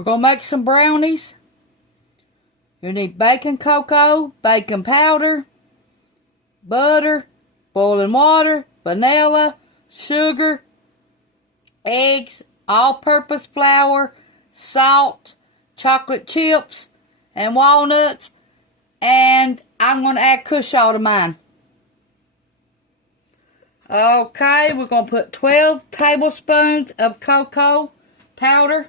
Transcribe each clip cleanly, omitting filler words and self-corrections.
We're going to make some brownies. You need baking cocoa, baking powder, butter, boiling water, vanilla, sugar, eggs, all-purpose flour, salt, chocolate chips, and walnuts. And I'm going to add Cushaw to mine. Okay, we're going to put 12 tablespoons of cocoa powder.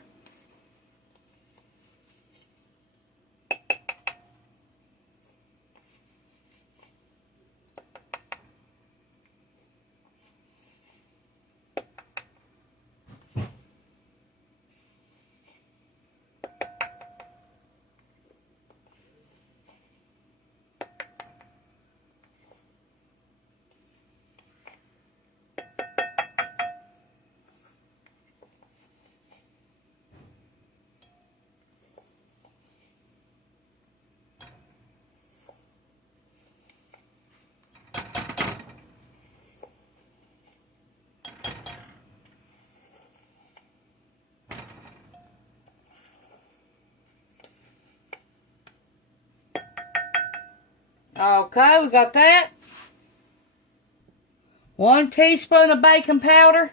Okay, we got that. 1 teaspoon of baking powder.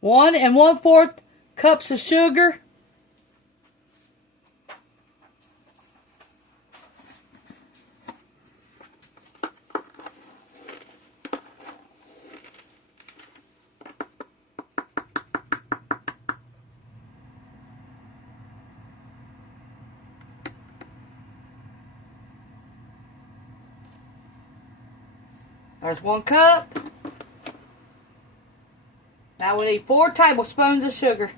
One and 1/4 cups of sugar. There's 1 cup. Now we need 4 tablespoons of sugar.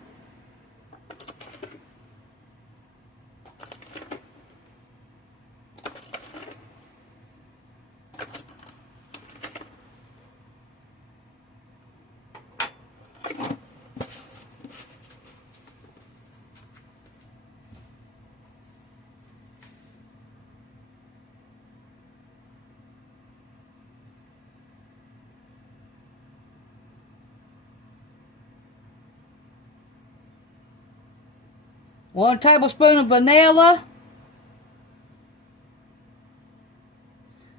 One tablespoon of vanilla.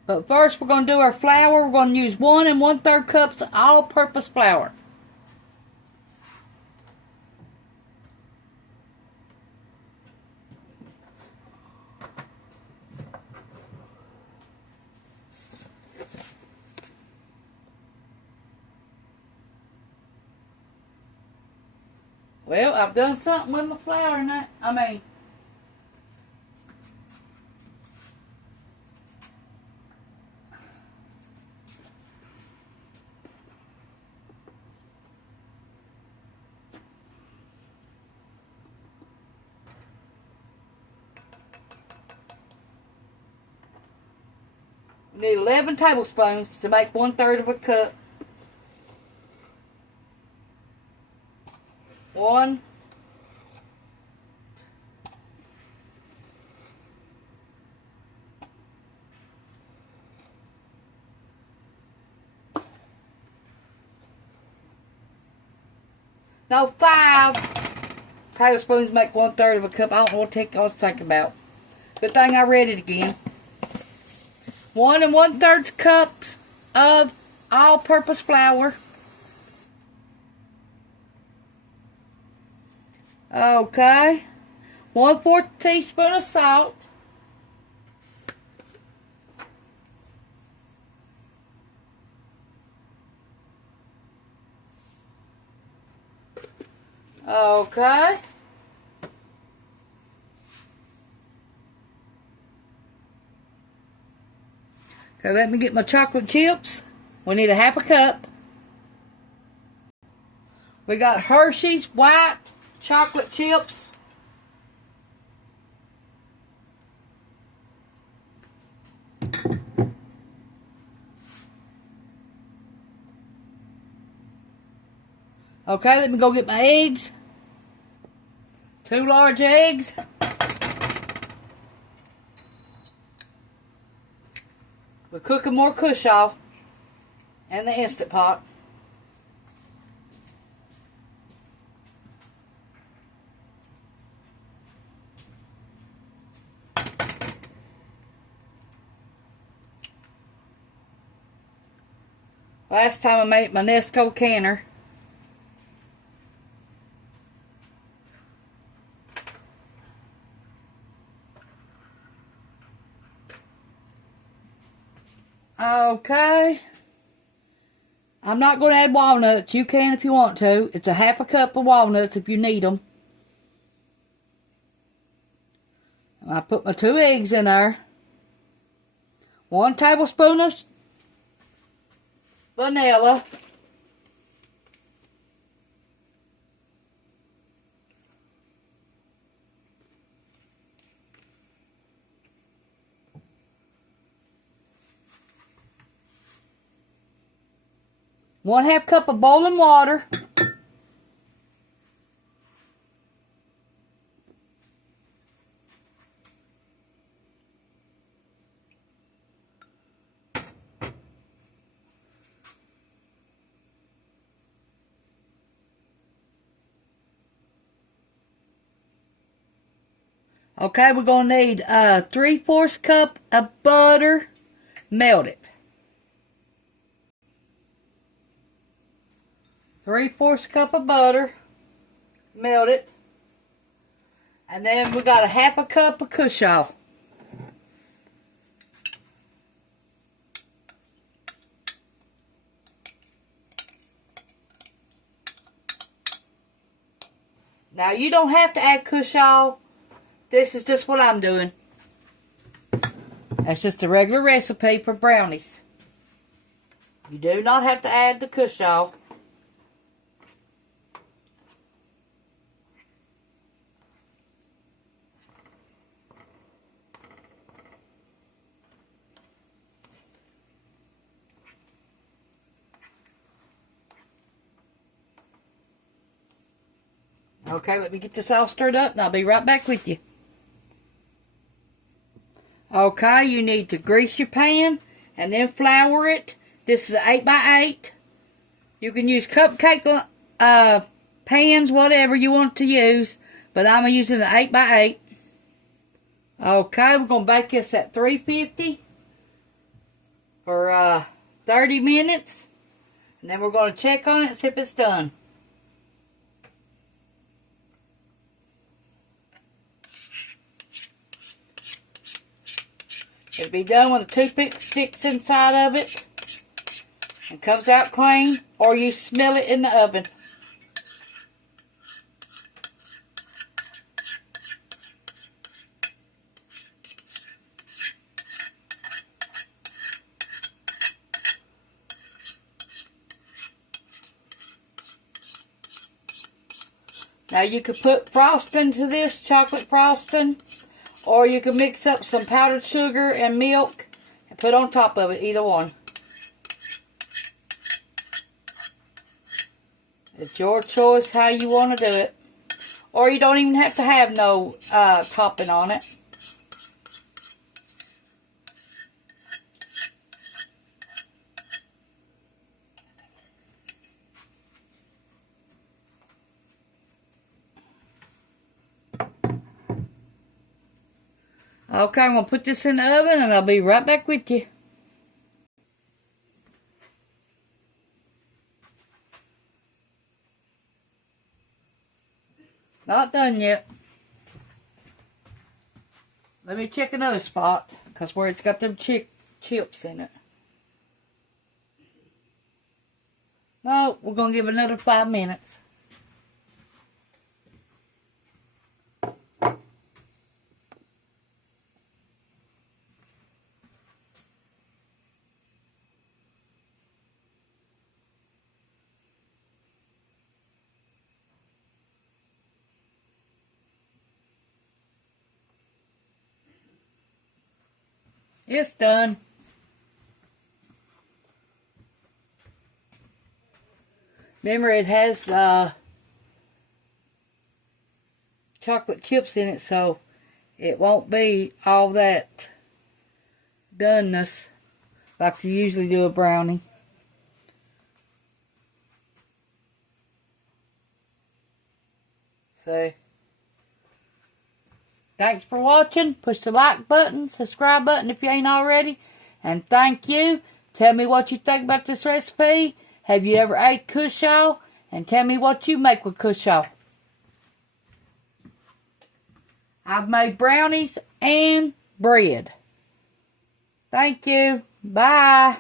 But first we're going to do our flour. We're going to use 1 1/3 cups of all-purpose flour. Well, I've done something with my flour now. We need 11 tablespoons to make 1/3 of a cup. 1, 5 tablespoons make 1/3 of a cup. I don't know what I was thinking about. Good thing I read it again. 1 1/3 cups of all-purpose flour. Okay. 1/4 teaspoon of salt. Okay. Okay, let me get my chocolate chips. We need a 1/2 cup. We got Hershey's white chocolate chips. Okay, let me go get my eggs. 2 large eggs. We're cooking more Cushaw in the Instant Pot. Last time I made my Nesco canner. Okay. I'm not going to add walnuts. You can if you want to. It's a half a cup of walnuts if you need them. I put my 2 eggs in there. 1 tablespoon of vanilla. One half cup of boiling water. Okay, we're going to need 3/4 cup of butter melted. 3/4 cup of butter melted. And then we got a half a cup of Cushaw. Now you don't have to add Cushaw. This is just what I'm doing. That's just a regular recipe for brownies. You do not have to add the Cushaw. Okay, let me get this all stirred up and I'll be right back with you. Okay, you need to grease your pan and then flour it. This is 8x8. You can use cupcake pans, whatever you want to use, but I'm using an 8x8. Okay, we're going to bake this at 350 for 30 minutes. And then we're going to check on it and see if it's done. It'll be done with a toothpick sticks inside of it. And comes out clean. Or you smell it in the oven. Now you could put frosting to this, chocolate frosting. Or you can mix up some powdered sugar and milk and put on top of it, either one. It's your choice how you want to do it. Or you don't even have to have no topping on it. Okay, I'm going to put this in the oven and I'll be right back with you. Not done yet. Let me check another spot, because where it's got them chips in it. No, we're going to give it another 5 minutes. It's done. Remember, it has chocolate chips in it, so it won't be all that doneness like you usually do a brownie. So, thanks for watching. Push the like button, subscribe button if you ain't already. And thank you. Tell me what you think about this recipe. Have you ever ate Cushaw? And tell me what you make with Cushaw. I've made brownies and bread. Thank you. Bye.